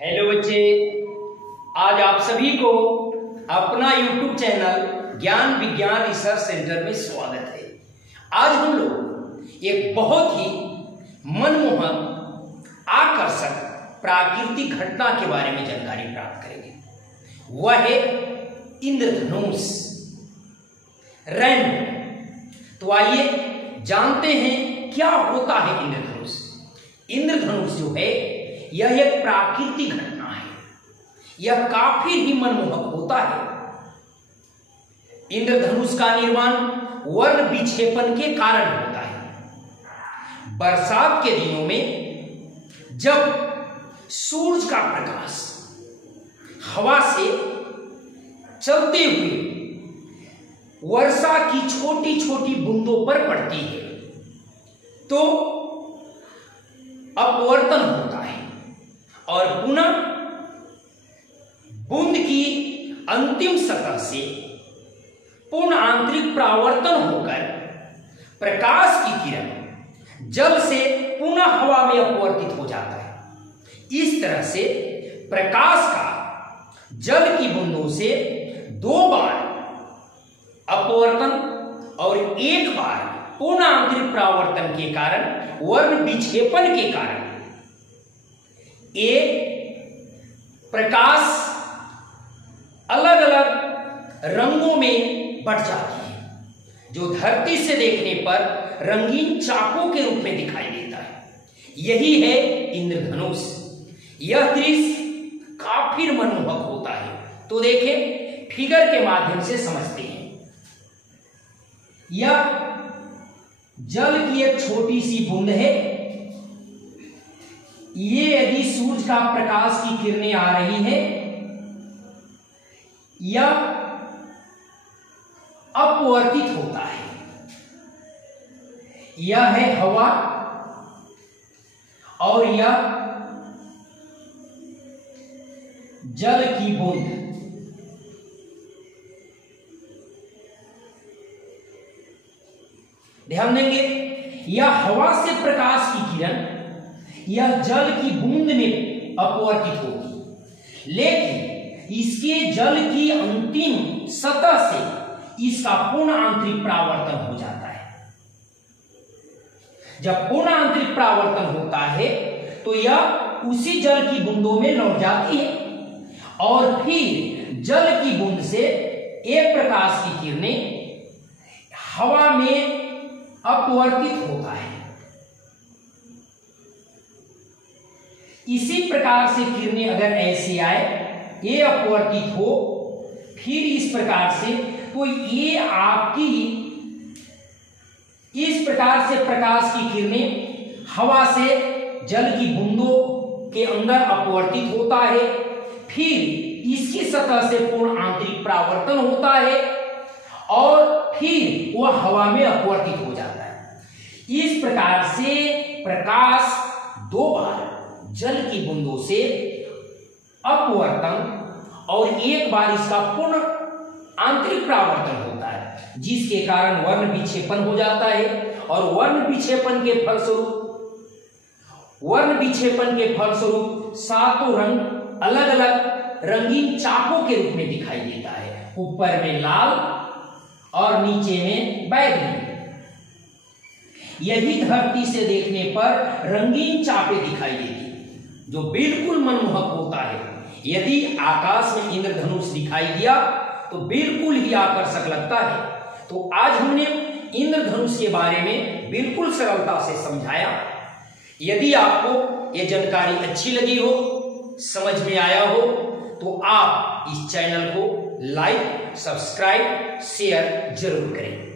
Hello बच्चे, आज आप सभी को अपना YouTube चैनल ज्ञान विज्ञान रिसर्च सेंटर में स्वागत है। आज हम लोग एक बहुत ही मनमोहक आकर्षक प्राकृतिक घटना के बारे में जानकारी प्राप्त करेंगे। वह है इंद्रधनुष, रेनबो। तो आइए जानते हैं क्या होता है इंद्रधनुष। इंद्रधनुष जो है यह एक प्राकृतिक घटना है। यह काफी ही मनमोहक होता है। इंद्रधनुष का निर्माण वर्ण विक्षेपण के कारण होता है। बरसात के दिनों में जब सूरज का प्रकाश हवा से चलते हुए वर्षा की छोटी छोटी बूंदों पर पड़ती है तो अपवर्तन होता है और पुनः बूंद की अंतिम सतह से पूर्ण आंतरिक परावर्तन होकर प्रकाश की किरण जल से पुनः हवा में अपवर्तित हो जाता है। इस तरह से प्रकाश का जल की बूंदों से 2 बार अपवर्तन और 1 बार पूर्ण आंतरिक परावर्तन के कारण वर्ण विक्षेपण के कारण प्रकाश अलग अलग रंगों में बट जाती है, जो धरती से देखने पर रंगीन चाकों के रूप में दिखाई देता है। यही है इंद्रधनुष। यह दृश्य काफी मनमोहक होता है। तो देखें, फिगर के माध्यम से समझते हैं। यह जल की एक छोटी सी बूंद है। ये यदि सूरज का प्रकाश की किरणें आ रही है, यह अपवर्तित होता है। यह है हवा और यह जल की बूंद। ध्यान देंगे, यह हवा से प्रकाश की किरण यह जल की बूंद में अपवर्तित होगी, लेकिन इसके जल की अंतिम सतह से इसका पूर्ण आंतरिक परावर्तन हो जाता है। जब पूर्ण आंतरिक परावर्तन होता है तो यह उसी जल की बूंदों में लौट जाती है और फिर जल की बूंद से एक प्रकाश की किरणें हवा में अपवर्तित होता है। इसी प्रकार से किरणें अगर ऐसे आए, ये अपवर्तित हो, फिर इस प्रकार से, तो ये आपकी इस प्रकार से प्रकाश की किरणें हवा से जल की बूंदों के अंदर अपवर्तित होता है, फिर इसकी सतह से पूर्ण आंतरिक परावर्तन होता है और फिर वह हवा में अपवर्तित हो जाता है। इस प्रकार से प्रकाश 2 बार जल की बूंदों से अपवर्तन और 1 बार इसका पूर्ण आंतरिक परावर्तन होता है, जिसके कारण वर्ण विक्षेपण हो जाता है और वर्ण विक्षेपण के फलस्वरूप 7 रंग अलग अलग रंगीन चाकों के रूप में दिखाई देता है। ऊपर में लाल और नीचे में बैगनी। यही धरती से देखने पर रंगीन चापें दिखाई देती है, जो बिल्कुल मनमोहक होता है। यदि आकाश में इंद्रधनुष दिखाई दिया तो बिल्कुल ही आकर्षक लगता है। तो आज हमने इंद्रधनुष के बारे में बिल्कुल सरलता से समझाया। यदि आपको यह जानकारी अच्छी लगी हो, समझ में आया हो, तो आप इस चैनल को लाइक, सब्सक्राइब, शेयर जरूर करें।